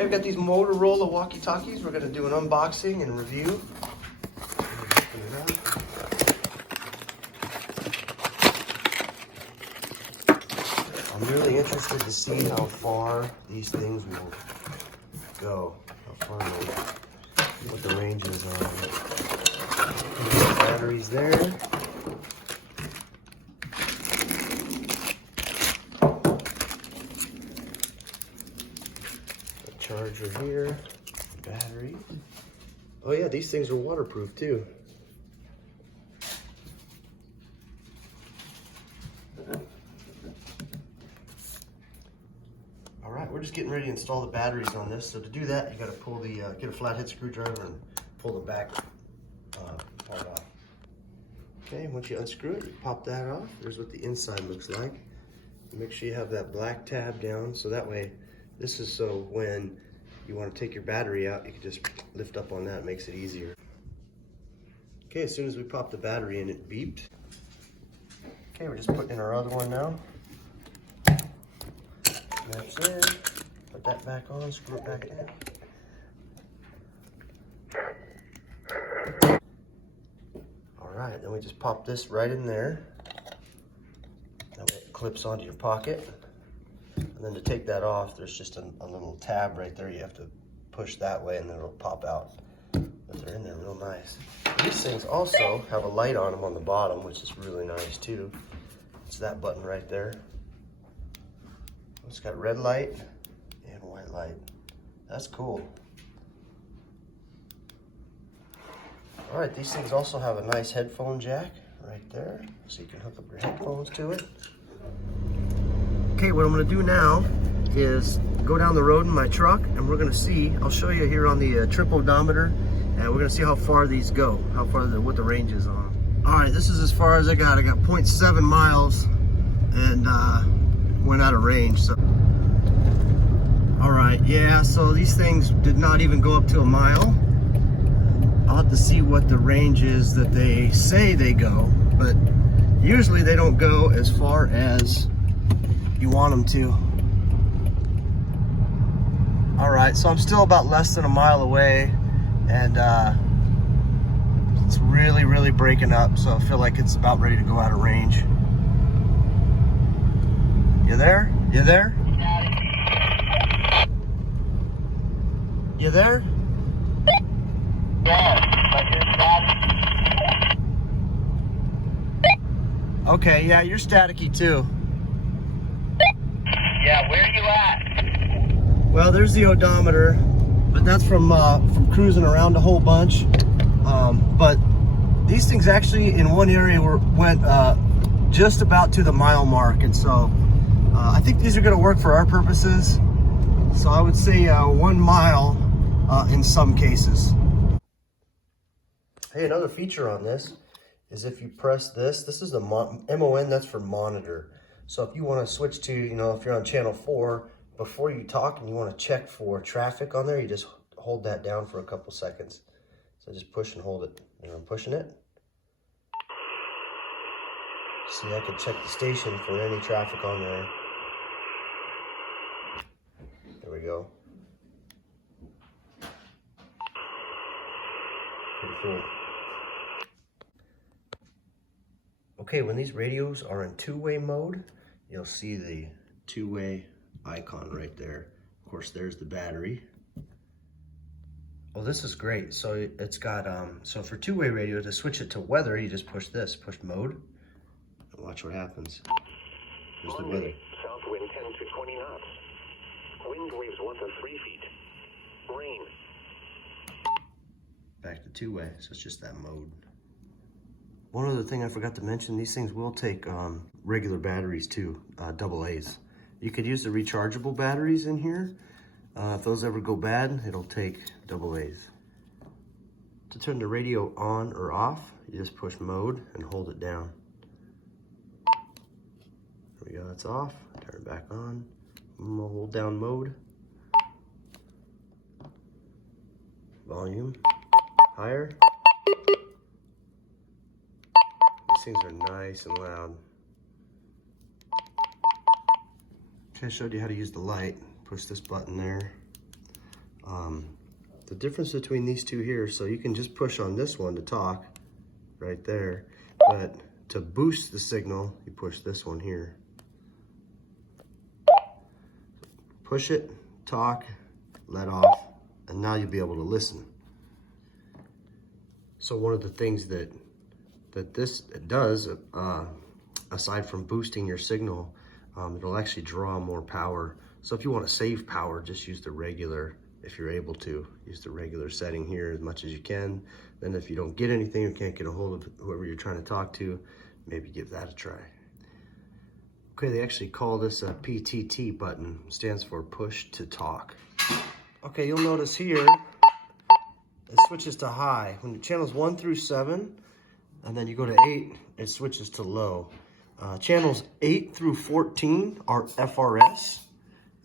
Hey, we've got these Motorola walkie-talkies. We're going to do an unboxing and review. Open it up. I'm really interested to see how far these things will go. How far what the range is on it. The batteries there. The charger here. Battery. Oh yeah, these things are waterproof too. All right, we're just getting ready to install the batteries on this. So to do that, you got to pull the get a flathead screwdriver and pull the back part off. Okay, once you unscrew it, you pop that off. There's what the inside looks like. Make sure you have that black tab down, so that way, this is so when you want to take your battery out, you can just lift up on that. It makes it easier. Okay, as soon as we pop the battery in, it beeped. Okay, we're just putting in our other one now. Snaps in, put that back on, screw it back in. All right, then we just pop this right in there. That way it clips onto your pocket. And then to take that off, there's just a little tab right there. You have to push that way and then it'll pop out. But they're in there real nice. These things also have a light on them on the bottom, which is really nice too. It's that button right there. It's got red light and white light. That's cool. All right, these things also have a nice headphone jack right there, so you can hook up your headphones to it. Okay, what I'm gonna do now is go down the road in my truck and we're gonna see, I'll show you here on the trip odometer, and we're gonna see how far these go, what the range is on. All right, this is as far as I got 0.7 miles and went out of range. So, all right, yeah, so these things did not even go up to a mile. I'll have to see what the range is that they say they go, but usually they don't go as far as you want them to. All right, so I'm still about less than a mile away, and it's really, really breaking up, so I feel like it's about ready to go out of range. You there? You there? You there? Okay, yeah, you're staticky too. Yeah, where are you at? Well, there's the odometer, but that's from cruising around a whole bunch. But these things actually in one area went just about to the mile mark, and so I think these are going to work for our purposes. So I would say 1 mile in some cases. Hey, another feature on this is if you press this is the MON, that's for monitor. So if you want to switch to, if you're on channel 4, before you talk and you want to check for traffic on there, you just hold that down for a couple seconds. So just push and hold it. I'm pushing it. See, I can check the station for any traffic on there. There we go. Pretty cool. Okay, when these radios are in two-way mode, you'll see the two-way icon right there. Of course, there's the battery. Oh, this is great. So it's got, so for two-way radio, to switch it to weather, you just push this, push mode, and watch what happens. Here's the weather. South wind 10 to 20 knots. Wind waves 1 to 3 feet. Rain. Back to two-way, so it's just that mode. One other thing I forgot to mention, these things will take regular batteries too, AA's. You could use the rechargeable batteries in here. If those ever go bad, it'll take AA's. To turn the radio on or off, you just push mode and hold it down. There we go, that's off. Turn it back on. Hold down mode. Volume, higher. These things are nice and loud. Okay, I showed you how to use the light. Push this button there. the difference between these two here, so you can just push on this one to talk right there, but to boost the signal, you push this one here. Push it, talk, let off, and now you'll be able to listen. So one of the things that this does, aside from boosting your signal, it'll actually draw more power. So if you want to save power, just use the regular, if you're able to, use the regular setting here as much as you can. Then if you don't get anything or can't get a hold of whoever you're trying to talk to, maybe give that a try. Okay, they actually call this a PTT button. It stands for push to talk. Okay, you'll notice here, it switches to high. When the channels 1 through 7, and then you go to 8, it switches to low. Channels 8 through 14 are FRS,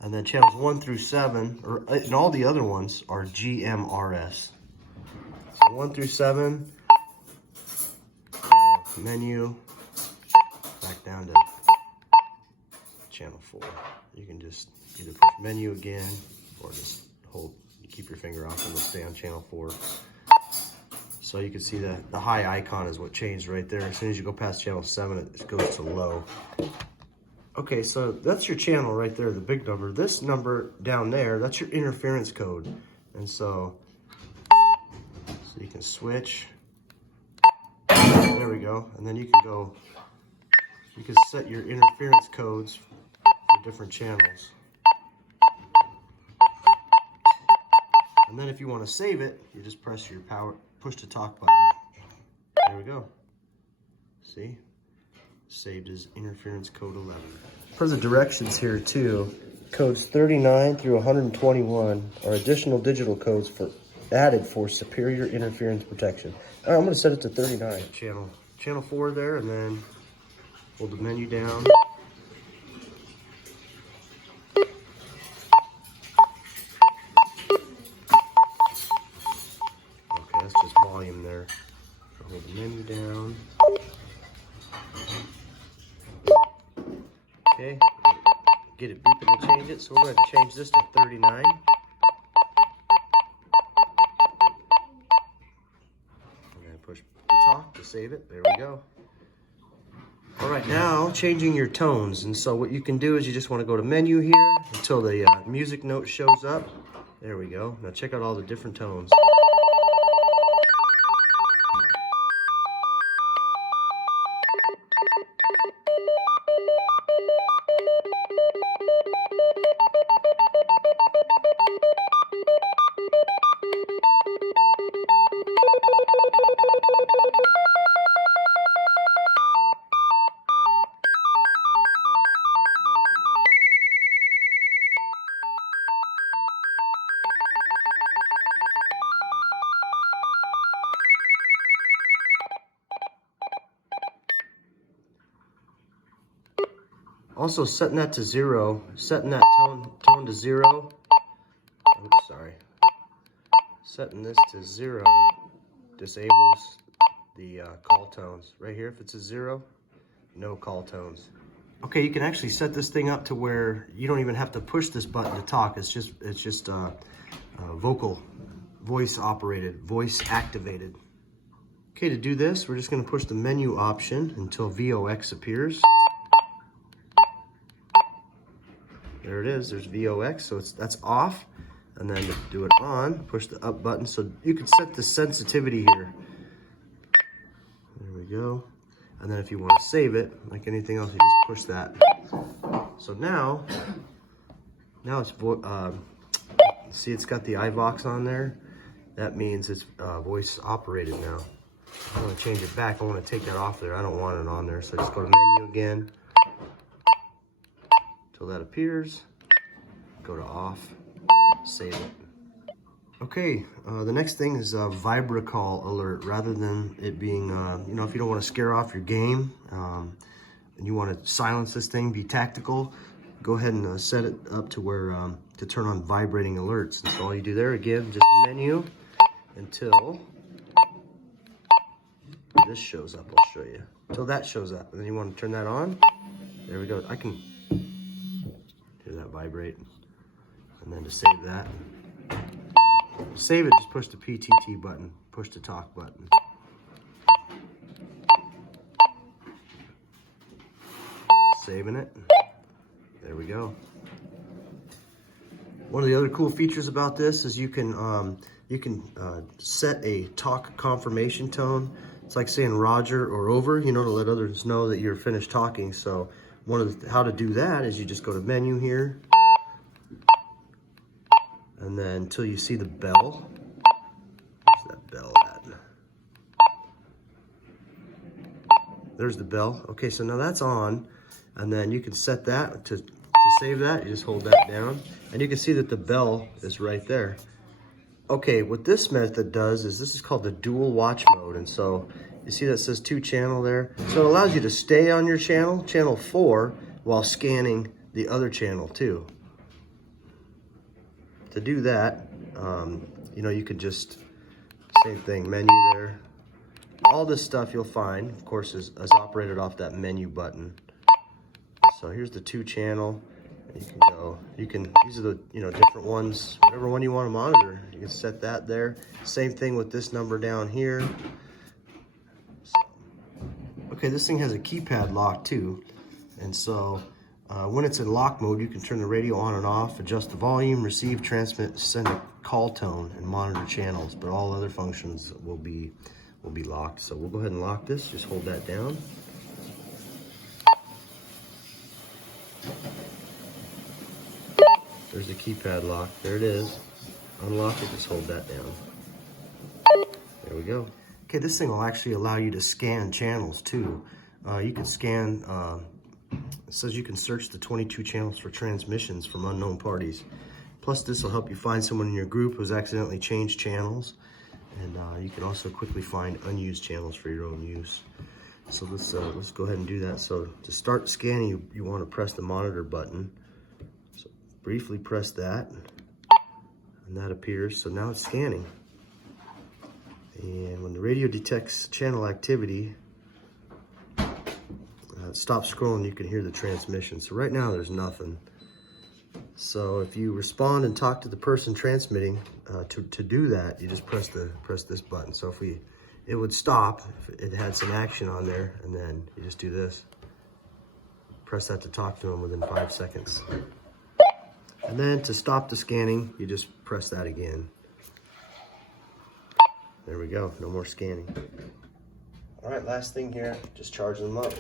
and then channels 1 through 7, and all the other ones are GMRS. So 1 through 7, menu, back down to channel 4. You can just either push menu again, or just keep your finger off and it'll stay on channel 4. So you can see that the high icon is what changed right there. As soon as you go past channel 7, it goes to low. Okay, so that's your channel right there, the big number. This number down there, that's your interference code. And so you can switch. There we go. And then you can set your interference codes for different channels. And then if you want to save it, you just press your push to talk button. There we go. See? Saved as interference code 11. For the directions here too, codes 39 through 121 are additional digital codes added for superior interference protection. All right, I'm gonna set it to 39. Channel 4 there, and then hold the menu down. Okay, that's just volume there. So hold the menu down. Okay, get it beeping to change it. So we're going to change this to 39. And then push the talk to save it. There we go. All right, now changing your tones. And so what you can do is you just want to go to menu here until the music note shows up. There we go. Now check out all the different tones. Also setting that to 0, setting that tone to 0. Oops, sorry. Setting this to 0 disables the call tones. Right here, if it's a 0, no call tones. Okay, you can actually set this thing up to where you don't even have to push this button to talk. It's just voice operated, voice activated. Okay, to do this, we're just going to push the menu option until VOX appears. There it is, there's VOX, so that's off. And then to do it on, push the up button. So you can set the sensitivity here. There we go. And then if you want to save it, like anything else, you just push that. So now it's, see it's got the iVox on there? That means it's voice operated now. I want to change it back, I want to take that off there. I don't want it on there, so just go to menu again. Until that appears, go to off, save it. Okay, the next thing is Vibracall Alert. Rather than it being, if you don't want to scare off your game and you want to silence this thing, be tactical, go ahead and set it up to where to turn on vibrating alerts. And so all you do there, again, just menu until this shows up. I'll show you. Until that shows up, and then you want to turn that on. There we go. I can hear that vibrate, and then to save that, Save it, just push the PTT button, push the talk button. Saving it. There we go. One of the other cool features about this is you can set a talk confirmation tone. It's like saying Roger or over, you know, to let others know that you're finished talking. So how to do that is you just go to menu here, and then until you see the bell. Where's that bell at? There's the bell. Okay, so now that's on, and then you can set that to save that. You just hold that down, and you can see that the bell is right there. Okay, what this method does is this is called the dual watch mode, and so you see that says 2 channel there. So it allows you to stay on your channel 4, while scanning the other channel 2. To do that, you know, you could just, same thing, menu there. All this stuff you'll find, of course, is operated off that menu button. So here's the 2 channel. You can these are the, you know, different ones, whatever one you want to monitor, you can set that there. Same thing with this number down here. So, okay, this thing has a keypad lock too, and so when it's in lock mode, you can turn the radio on and off, adjust the volume, receive, transmit, send a call tone, and monitor channels. But all other functions will be locked. So we'll go ahead and lock this. Just hold that down. There's the keypad lock. There it is. Unlock it, just hold that down. There we go. Okay, this thing will actually allow you to scan channels too. You can scan, it says you can search the 22 channels for transmissions from unknown parties. Plus, this will help you find someone in your group who's accidentally changed channels. And you can also quickly find unused channels for your own use. So let's go ahead and do that. So to start scanning, you want to press the monitor button. So briefly press that, and that appears. So now it's scanning. And when the radio detects channel activity, stop scrolling, you can hear the transmission. So right now there's nothing. So if you respond and talk to the person transmitting, to do that, you just press this button. So it would stop if it had some action on there, and then you just do this. Press that to talk to them within 5 seconds. And then to stop the scanning, you just press that again. There we go, no more scanning. All right, last thing here, just charge them up.